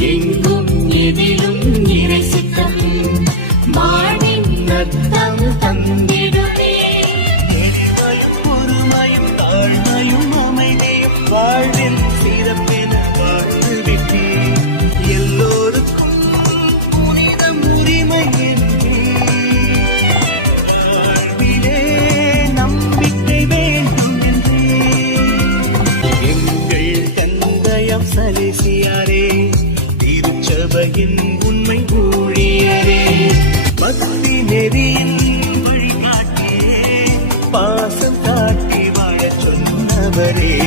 எங்கும் எதிலும் இறை சித்தம். மானின் நத்தம் தந்திடுவே பொறுமையும் தாழ்மையும் அமைதியும் வாழ்வில் சிறப்பென வாழ்ந்துவிட்டே எல்லோருக்கும் புனிதம் உரிமை வாழ்விலே நம்பிக்கை வேண்டும் என்றே. எங்கள் தந்தையம் கிருபையின் உண்மை ஊழியரே பக்தி நெறியின் வழிகாட்டே பாசம் காட்டி வாழ சொன்னவரே.